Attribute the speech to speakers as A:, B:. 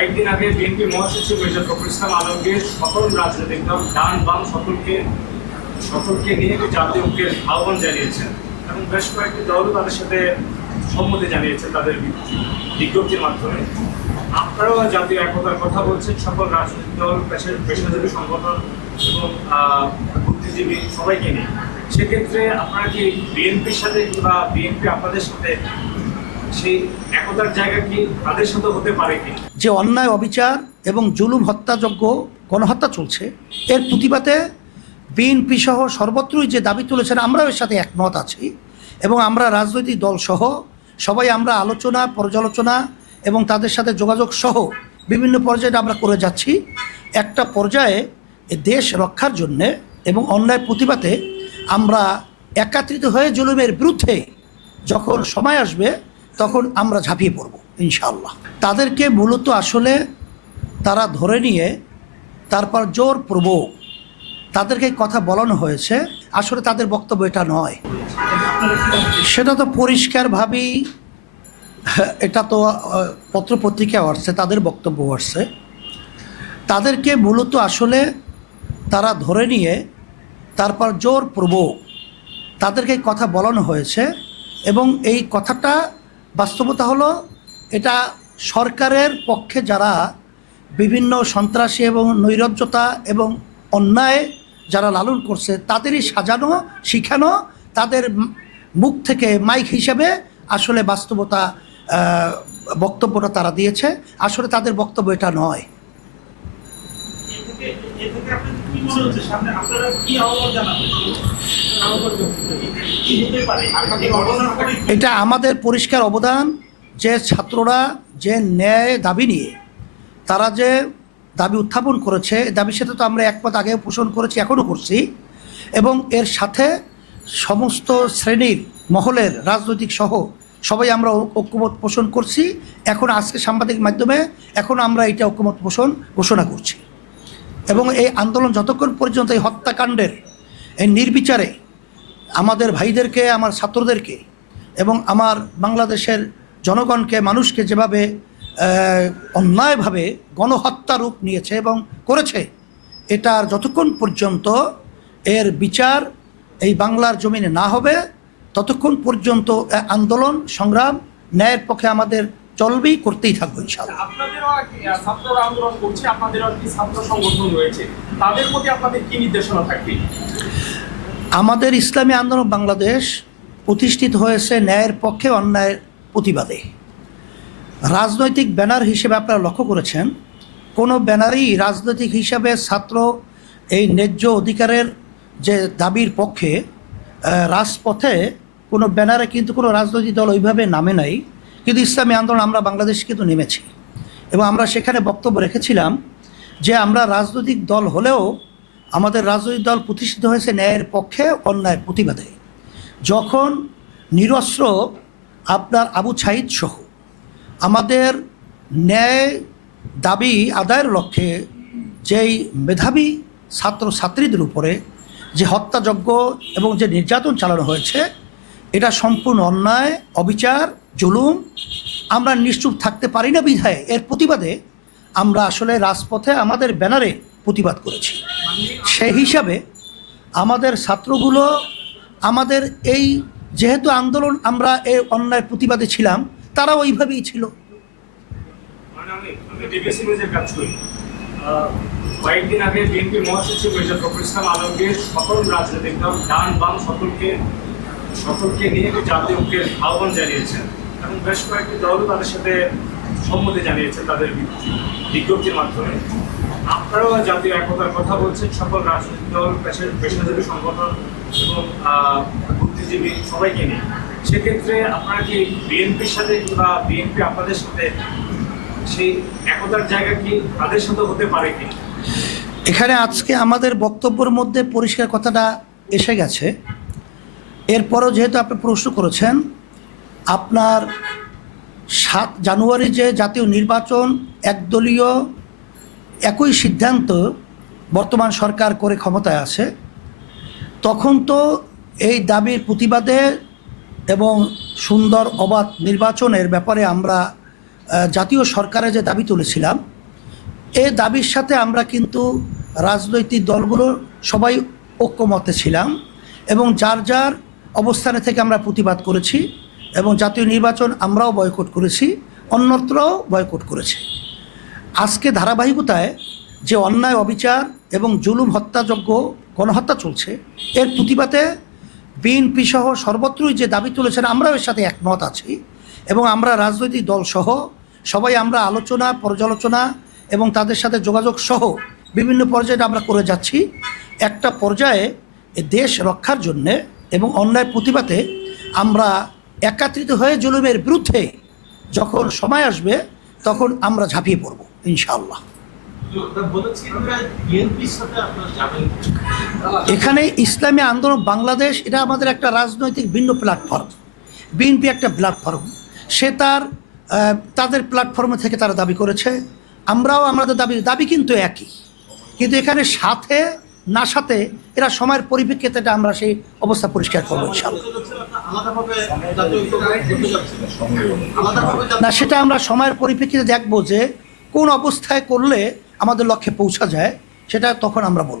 A: কয়েকদিন আগে বিএনপি মহাসচিব মির্জা ফখরুল ইসলাম সকল রাজনৈতিক দল ডান বাম সকলকে সকলকে নিয়ে জাতীয় ঐক্যের আহ্বান জানিয়েছেন এবং বেশ কয়েকটি দলও তাদের সাথে সম্মতি জানিয়েছে তাদের বিজ্ঞপ্তির মাধ্যমে। আপনারাও জাতীয় একতার কথা বলছেন, সকল রাজনৈতিক দল, পেশা- পেশাজীবী সংগঠন এবং বুদ্ধিজীবী সবাইকে নিয়ে। সেক্ষেত্রে আপনারা কি বিএনপির সাথে কিংবা বিএনপি আপনাদের সাথে সেই একতার জায়গা কি তাদের সাথে হতে পারে কি?
B: যে অন্যায়, অবিচার এবং জুলুম হত্যাযজ্ঞ গণহত্যা চলছে, এর প্রতিবাদে বিএনপি সহ সর্বত্রই যে দাবি তুলেছেন, আমরাও এর সাথে একমত আছি এবং আমরা রাজনৈতিক দল সহ সবাই আমরা আলোচনা, পর্যালোচনা এবং তাদের সাথে যোগাযোগ সহ বিভিন্ন পর্যায়ে আমরা করে যাচ্ছি। একটা পর্যায়ে দেশ রক্ষার জন্যে এবং অন্যায় প্রতিবাদে আমরা একাত্রিত হয়ে জুলুমের বিরুদ্ধে যখন সময় আসবে তখন আমরা ঝাঁপিয়ে পড়ব ইনশাআল্লাহ। তাদেরকে মূলত আসলে তারা ধরে নিয়ে তারপর জোর প্রবোক তাদেরকে কথা বলানো হয়েছে। আসলে তাদের বক্তব্য এটা নয়। সেটা তো পরিষ্কারভাবেই এটা তো আহ, পত্রপত্রিকায় আসছে তাদের বক্তব্য আসছে। তাদেরকে মূলত আসলে তারা ধরে নিয়ে তারপর জোর প্রবোক তাদেরকে কথা বলানো হয়েছে এবং এই কথাটা বাস্তবতা হলো এটা সরকারের পক্ষে যারা বিভিন্ন সন্ত্রাসী এবং নৈরাজ্যতা এবং অন্যায় যারা লালন করছে, তাদেরই সাজানো, শিখানো, তাদের মুখ থেকে মাইক হিসেবে আসলে বাস্তবতা বক্তব্যটা তারা দিয়েছে। আসলে তাদের বক্তব্য এটা নয়। এটা আমাদের পরিষ্কার অবদান যে ছাত্ররা যে ন্যায় দাবি নিয়ে তারা যে দাবি উত্থাপন করেছে দাবির সাথে তো আমরা একমত, আগেও পোষণ করেছি, এখনও করছি। এবং এর সাথে সমস্ত শ্রেণির মহলের রাজনৈতিক সহ সবাই আমরা ঐক্যমত পোষণ করছি। এখন আজকে সাংবাদিক মাধ্যমে এখন আমরা এটা ঐক্যমত পোষণ ঘোষণা করছি। এবং এই আন্দোলন যতক্ষণ পর্যন্ত এই হত্যাকাণ্ডের, এই নির্বিচারে আমাদের ভাইদেরকে, আমার ছাত্রদেরকে এবং আমার বাংলাদেশের জনগণকে, মানুষকে যেভাবে অন্যায়ভাবে গণহত্যা রূপ নিয়েছে এবং করেছে এটার যতক্ষণ পর্যন্ত এর বিচার এই বাংলার জমিনে না হবে, ততক্ষণ পর্যন্ত আন্দোলন, সংগ্রাম, ন্যায়ের পক্ষে আমাদের চলবেই করতেই থাকব ইনশাআল্লাহ।
A: আপনাদেরও ছাত্ররা আন্দোলন করছে আপনাদেরও একটি ছাত্র সংগঠন রয়েছে? তাদের প্রতি আপনাদের কি নির্দেশনা থাকবে?
B: আমাদের ইসলামী আন্দোলন বাংলাদেশ প্রতিষ্ঠিত হয়েছে ন্যায়ের পক্ষে অন্যায়ের প্রতিবাদে। রাজনৈতিক ব্যানার হিসেবে আপনারা লক্ষ্য করেছেন কোনো ব্যানারই রাজনৈতিক হিসাবে ছাত্র এই ন্যায্য অধিকারের যে দাবির পক্ষে রাজপথে কোনো ব্যানারে কিন্তু কোনো রাজনৈতিক দল ওইভাবে নামে নাই। কিন্তু ইসলামী আন্দোলন আমরা বাংলাদেশ কিন্তু নেমেছি। এবং আমরা সেখানে বক্তব্য রেখেছিলাম যে আমরা রাজনৈতিক দল হলেও আমাদের রাজনৈতিক দল প্রতিষ্ঠিত হয়েছে ন্যায়ের পক্ষে, অন্যায়ের প্রতিবাদে। যখন নিরস্ত্র আপনার আবু ছাইদ সহ আমাদের ন্যায় দাবি আদায়ের লক্ষ্যে যেই মেধাবী ছাত্র ছাত্রীদের উপরে যে হত্যাযজ্ঞ এবং যে নির্যাতন চালানো হয়েছে এটা সম্পূর্ণ অন্যায়, অবিচার, জুলুম। আমরা নিশ্চুপ থাকতে পারি না বিধায়। এর প্রতিবাদে আমরা আসলে রাজপথে আমাদের ব্যানারে প্রতিবাদ করেছি। সেই হিসাবে আমাদের ছাত্রগুলো, আমাদের এই যেহেতু আন্দোলন, আমরা এই অন্যায় প্রতিবাদে ছিলাম তারা ওইভাবেই ছিল।
A: কয়েকদিন আগে বিএনপি মহাসচিব মির্জা ফখরুল ইসলাম সকল রাজনৈতিক দল, ডান বাম সকলকে সকলকে নিয়ে জাতীয় ঐক্যের আহ্বান জানিয়েছেন এবং বেশ কয়েকটি দলও তাদের সাথে সম্মতি জানিয়েছেন তাদের বিজ্ঞপ্তির মাধ্যমে। আপনারাও জাতীয় একতার কথা বলছেন, সকল রাজনৈতিক দল, পেশা- পেশাজীবী সংগঠন এবং বুদ্ধিজীবী সবাইকে নিয়ে। সেক্ষেত্রে আপনারা কি বিএনপির সাথে কিংবা বিএনপি আপনাদের সাথে সেই একতার জায়গা কি তাদের সাথে হতে পারে কি?
B: এখানে আজকে আমাদের বক্তব্যের মধ্যে পরিষ্কার কথাটা এসে গেছে। এরপরও যেহেতু আপনি প্রশ্ন করেছেন, আপনার সাত জানুয়ারি যে জাতীয় নির্বাচন, একদলীয় একই সিদ্ধান্ত বর্তমান সরকার করে ক্ষমতায় আছে, তখন তো এই দাবির প্রতিবাদে এবং সুন্দর অবাধ নির্বাচনের ব্যাপারে আমরা জাতীয় সরকারে যে দাবি তুলেছিলাম, এ দাবির সাথে আমরা কিন্তু রাজনৈতিক দলগুলো সবাই ঐক্যমতে ছিলাম এবং যার যার অবস্থানে থেকে আমরা প্রতিবাদ করেছি এবং জাতীয় নির্বাচন আমরাও বয়কট করেছি, অন্যত্রও বয়কট করেছি। আজকে ধারাবাহিকতায় যে অন্যায়, অবিচার এবং জুলুম হত্যাযজ্ঞ, গণহত্যা চলছে, এর প্রতিবাদে বিএনপি সহ সর্বত্রই যে দাবি তুলেছেন, আমরাও এর সাথে একমত আছি এবং আমরা রাজনৈতিক দল সহ সবাই আমরা আলোচনা, পর্যালোচনা এবং তাদের সাথে যোগাযোগ সহ বিভিন্ন পর্যায়ে আমরা করে যাচ্ছি। একটা পর্যায়ে দেশ রক্ষার জন্যে এবং অন্যায় প্রতিবাদে আমরা একাত্রিত হয়ে জুলুমের বিরুদ্ধে যখন সময় আসবে, তখন আমরা ঝাঁপিয়ে পড়ব, ইনশাআল্লাহ। এখানে ইসলামী আন্দোলন বাংলাদেশ, এটা আমাদের একটা রাজনৈতিক ভিন্ন প্ল্যাটফর্ম। বিএনপি একটা প্ল্যাটফর্ম। সে তার তাদের প্ল্যাটফর্মে থেকে তারা দাবি করেছে। আমরাও আমাদের দাবি দাবি কিন্তু একই। কিন্তু এখানে সাথে না সাথে এরা সময়ের পরিপ্রেক্ষিতে আমরা সেই অবস্থা পরিষ্কার করব না, সেটা আমরা সময়ের পরিপ্রেক্ষিতে দেখব যে কোন অবস্থায় করলে আমাদের লক্ষ্যে পৌঁছা যায়, সেটা তখন আমরা বলব।